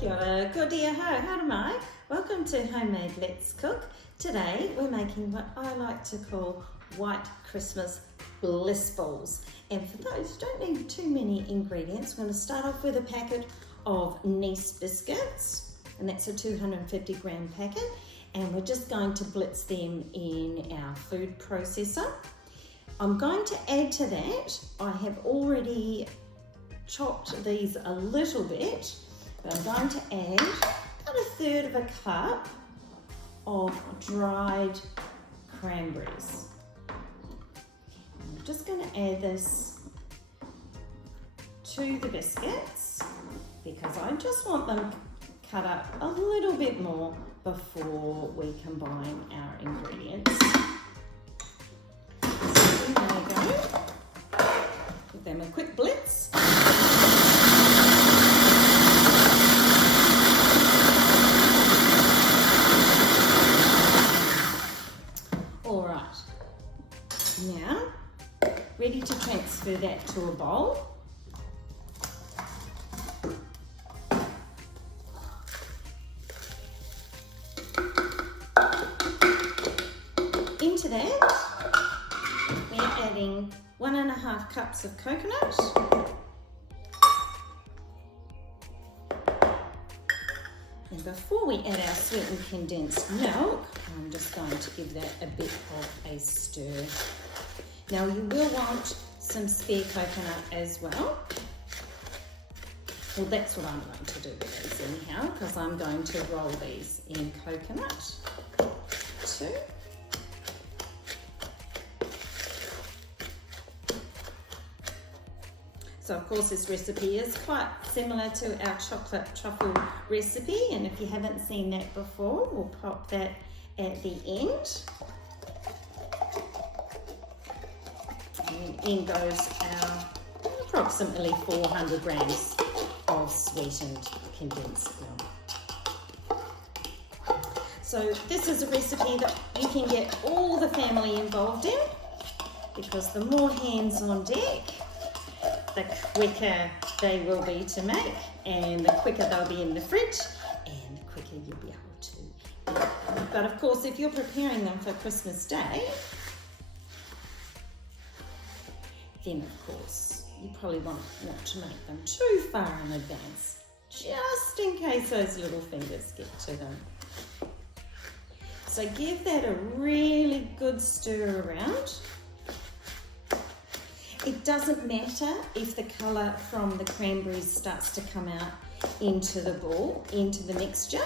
Kia ora, ko dia ho, haere mai. Welcome to Homemade Let's Cook. Today we're making what I like to call white Christmas bliss balls. And for those who don't need too many ingredients, we're going to start off with a packet of Nice biscuits, and that's a 250 gram packet. And we're just going to blitz them in our food processor. I'm going to add to that, I have already chopped these a little bit, but I'm going to add about a third of a cup of dried cranberries. I'm just going to add this to the biscuits because I just want them cut up a little bit more before we combine our ingredients. So there we go. Give them a quick blitz. All right, now ready to transfer that to a bowl. Into that, we're adding 1.5 cups of coconut. And before we add our sweetened condensed milk, I'm just going to give that a bit of a stir. Now you will want some spare coconut as well. Well, that's what I'm going to do with these anyhow, because I'm going to roll these in coconut too. So of course this recipe is quite similar to our chocolate truffle recipe, and if you haven't seen that before, we'll pop that at the end. And in goes our approximately 400 grams of sweetened condensed milk. So this is a recipe that you can get all the family involved in, because the more hands on deck, the quicker they will be to make, and the quicker they'll be in the fridge, and the quicker you'll be able to eat them. But of course, if you're preparing them for Christmas Day, then of course you probably won't want to make them too far in advance, just in case those little fingers get to them. So give that a really good stir around. It doesn't matter if the colour from the cranberries starts to come out into the ball, into the mixture.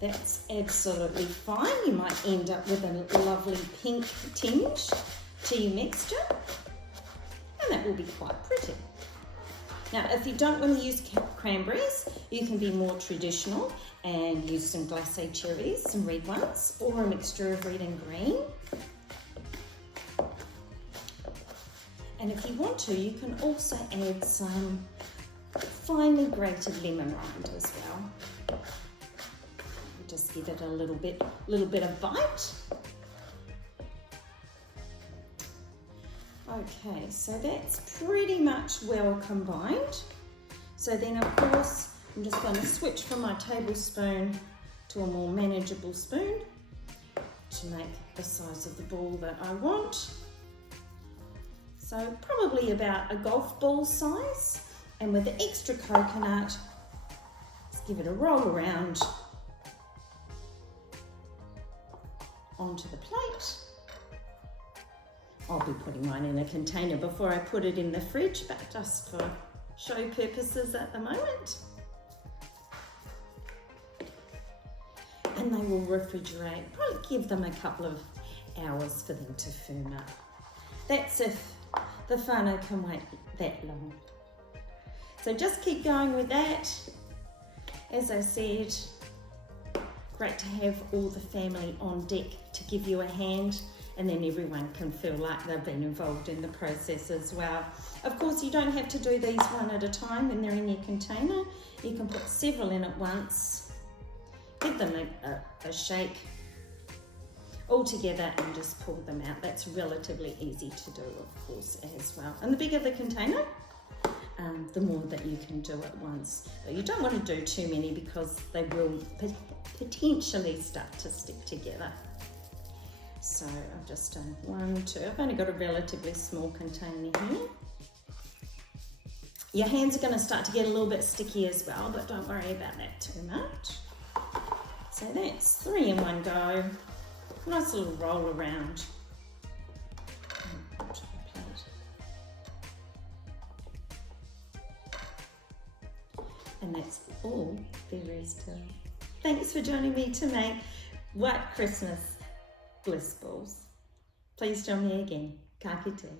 That's absolutely fine. You might end up with a lovely pink tinge to your mixture, and that will be quite pretty. Now, if you don't want to use cranberries, you can be more traditional and use some glacé cherries, some red ones, or a mixture of red and green. And if you want to, you can also add some finely grated lemon rind as well. Just give it a little bit of bite. Okay, so that's pretty much well combined. So then of course, I'm just going to switch from my tablespoon to a more manageable spoon to make the size of the ball that I want. So probably about a golf ball size, and with the extra coconut, let's give it a roll around onto the plate. I'll be putting mine in a container before I put it in the fridge, but just for show purposes at the moment. And they will refrigerate, probably give them a couple of hours for them to firm up. That's if the whānau can wait that long. So just keep going with that. As I said, great to have all the family on deck to give you a hand, and then everyone can feel like they've been involved in the process as well. Of course, you don't have to do these one at a time when they're in your container. You can put several in at once, give them a shake all together and just pull them out. That's relatively easy to do, of course, as well. And the bigger the container, the more that you can do at once. But you don't want to do too many because they will potentially start to stick together. So I've just done 1, 2. I've only got a relatively small container here. Your hands are going to start to get a little bit sticky as well, but don't worry about that too much. So that's 3 in one go. Nice little roll around. And that's all there is to it. Thanks for joining me to make White Christmas Bliss balls. Please join me again. Ka kite.